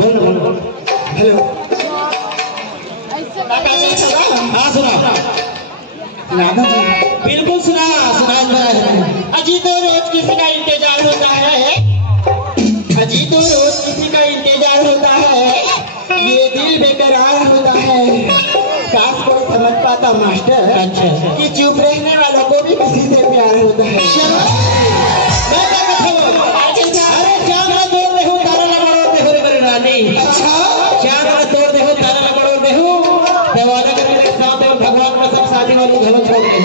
हेलो हाँ सुना बिल्कुल सुना अजी तो रोज किसी का इंतजार होता है, अजी तो रोज किसी का इंतजार होता है, ये दिल बेकरार होता है। काश कोई समझ पाता मास्टर अच्छा कि चुप रहने वालों को भी किसी से प्यार होता है। अरे क्या मैं तोड़ दे हूँ तारा लगड़ो दे हो रे रानी, अच्छा क्या मैं तोड़ दे हूँ तारा लगड़ो दे हूँ देवाला करके एक साथ और भगवान का सब शादी वाली घर छोड़ दे।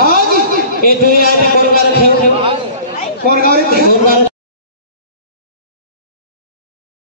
हाँ जी ये तो याद है कोरगार